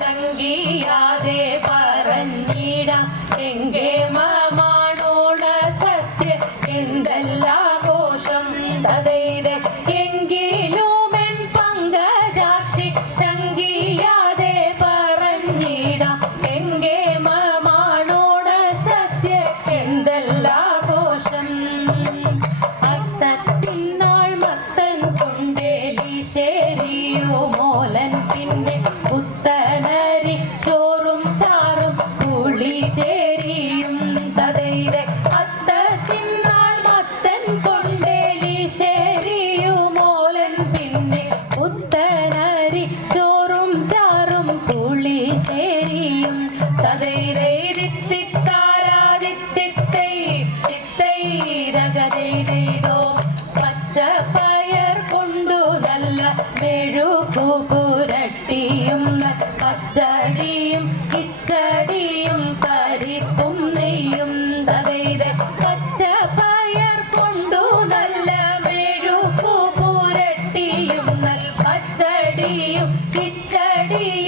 சங்கியா കിട്ടടിയും കിച്ചടിയും